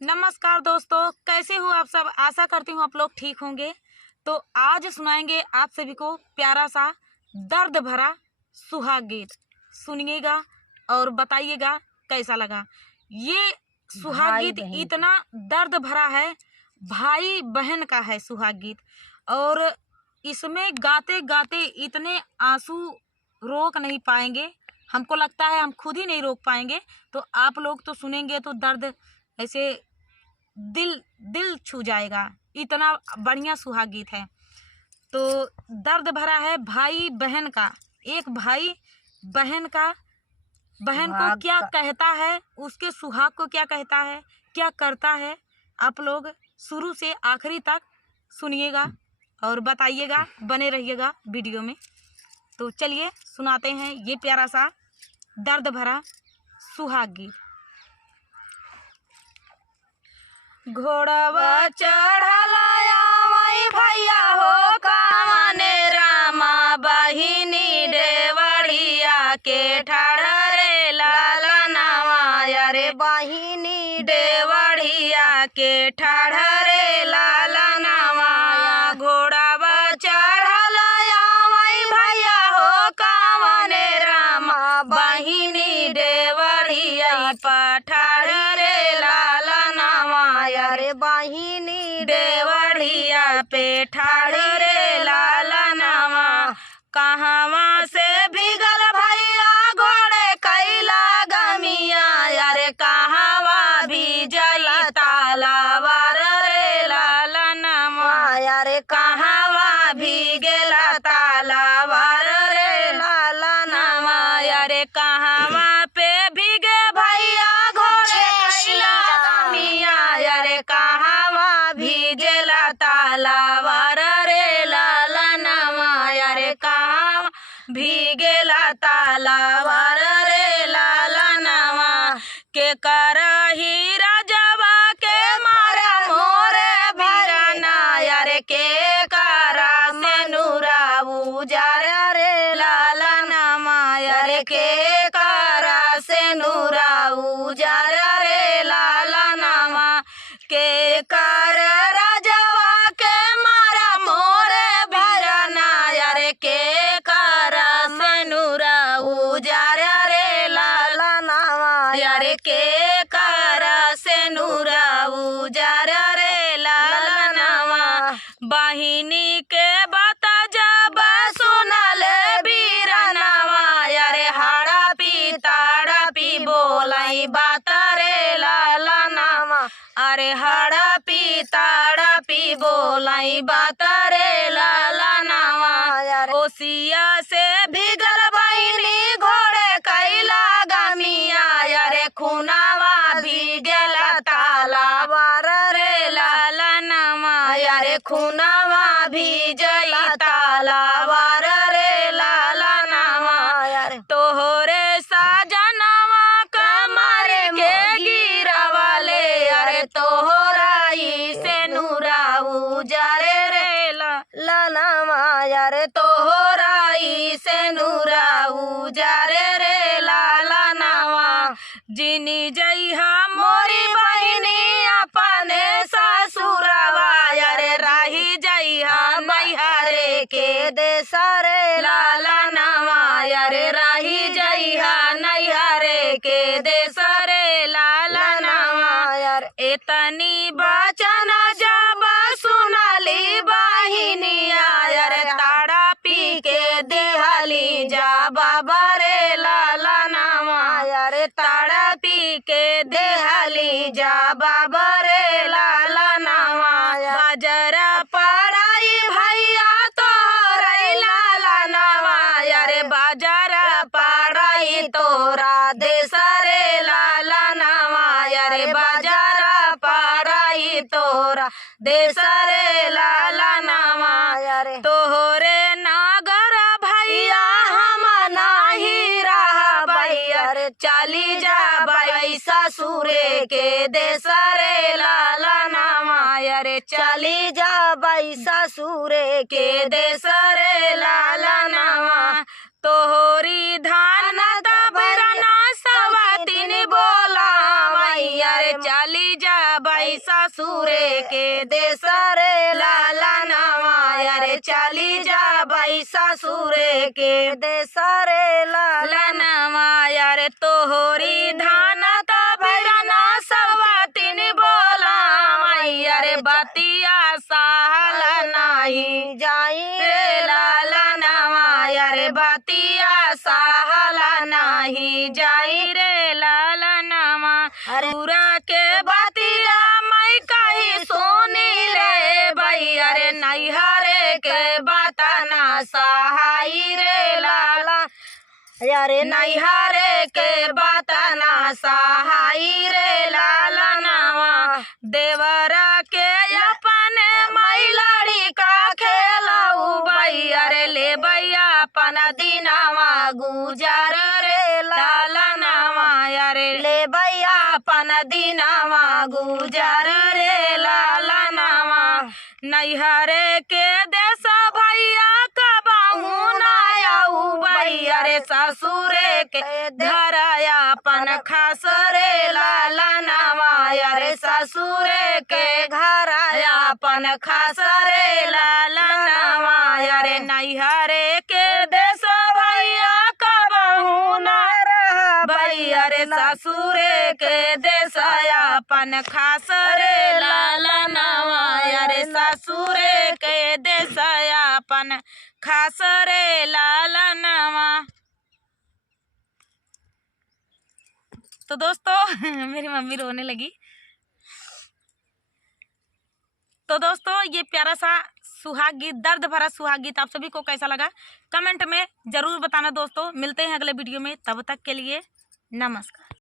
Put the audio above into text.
नमस्कार दोस्तों, कैसे हो आप सब। आशा करती हूँ आप लोग ठीक होंगे। तो आज सुनाएंगे आप सभी को प्यारा सा दर्द भरा सुहाग गीत। सुनिएगा और बताइएगा कैसा लगा। ये सुहाग भाई गीत बहन इतना दर्द भरा है, भाई बहन का है सुहाग गीत। और इसमें गाते गाते इतने आंसू रोक नहीं पाएंगे, हमको लगता है हम खुद ही नहीं रोक पाएंगे। तो आप लोग तो सुनेंगे तो दर्द ऐसे दिल दिल छू जाएगा। इतना बढ़िया सुहाग गीत है। तो दर्द भरा है भाई बहन का। एक भाई बहन का, बहन को सुहाग क्या का कहता है, उसके सुहाग को क्या कहता है, क्या करता है। आप लोग शुरू से आखिरी तक सुनिएगा और बताइएगा, बने रहिएगा वीडियो में। तो चलिए सुनाते हैं ये प्यारा सा दर्द भरा सुहाग गीत। घोड़वा चढ़लाया वही भैया हो काने रामा, बहिनी देवड़िया के ठाड़रे लाला नावा। अरे बहिनी देवड़िया के ठाड़रे लाला नावा। घोड़वा चढ़लाया वही भैया हो काने रामा, बहिनी देवड़िया पठाड़रे लाला नावा। अरे बहिनी देवड़िया पे ठाड़रे लाला नावा। कहवा से भीगल भैया घोड़े कैला गमिया। अरे कहवा भीजल तालावर रे लाला नावा। अरे कहवा भीगेला तालावर रे लाला नावा। अरे कहवा पे भीगे भैया घोड़े कैला गमिया। अरे कहवा भीजेला तालावर रे लाला नावा। अरे कहवा भीगेला तालावर रे लाला नावा। के करही राजवा के मारा मोरे वीराना। अरे के करा से नूरा उजार रे लाला नामा। अरे के करा से नूरा उजार रे लाला नामा। के कर राजवा के मारा मोरे वीराना। अरे के करा से नूरा उजार रे लाला नावा। अरे के करा से नूरा उजार रे लाला नावा। बहिनी के बता जब सुनल बीरनावा। अरे हाड़ा पी ताड़ा पी बोलाई बात रे लाला नावा। अरे हाड़ा पी ताड़ा पी बोलाई बात रे लाला नावा। ओसिया से भीगल बहिनी घोड़े कैला गमिया। अरे खुनावा भीगला तालावर रे लाला नामा। अरे खुनावा भीजई तालावर रे लाला नामा। तोहरे साजनावा कमरे के गिरवाले। अरे तोहराई से नूरा उजारे रे लाला अरे तोहराई से नूरा उजारे रे लाला नावा। जिनी जइहा मोरी बहिनी अपने ससुरवा। अरे राही जइहा मैहरे के देसरे लाला नावा। अरे राही जइहा नैहरे के देसरे लाला नावा। एतनी बचन जब सुनली बहिनिया। अरे ताड़ा पी के देहली जा बाबा रे लाला नावा। अरे ताड़ा पी के देहली जा बाबा रे लाला नावा। बाजरा पड़ाई भैया तोहरे लाला नावा। अरे बाजरा पड़ाई तोरा देसरे लाला नावा। अरे बाजरा पड़ाई तोरा देसरे लाला नावा। तोहरे नागर भैया हम नाही रहा भैया। चली जा भाई ससुरे के देसरे लाला नामा। अरे चली जा बाई ससुरे के देसरे लाला नामा। तोहरी धान तबरना सवातिन बोला। अरे चली जा भाई ससुरे के देश रे लाला नामा अरे चली जा भाई ससुरे के देश रे लाला लनवा यार तोहरी धान तबरना सवातिन बोला मैया रे बतिया सहल नाही जाई रे लाला नवा रे बतिया सहल नाही जाई रे लाला नवा अरे पूरा के बतिया मैं कही सुनी रे भैया रे नैहरे के बतना सहाई रे लाला अरे नैहरे के बतना सहाई रे लाला नवा देवरा के अपने मैलड़ी का खेलाऊ भैया रे ले भैया अपना दिनावा गुजार रे लाला नवा रे ले भैया अपन दिनावा गुजार रे लाला नवा नैहरे के देश भैया कबाहू नायाऊ भैया रे ससुरे के धराया अपन खास रे लाला नवा रे ससुरे के घराया अपन खास रे लाला नवा रे नैहरे के देश भैया कबाहू ना भैया रे ससुरे के देशया अपन खास रे लाला नवा रे ससुरे के देशया अपन खास रे लाला नवा। तो दोस्तों मेरी मम्मी रोने लगी। तो दोस्तों ये प्यारा सा सुहाग गीत, दर्द भरा सुहाग गीत आप सभी को कैसा लगा कमेंट में जरूर बताना दोस्तों। मिलते हैं अगले वीडियो में, तब तक के लिए नमस्कार।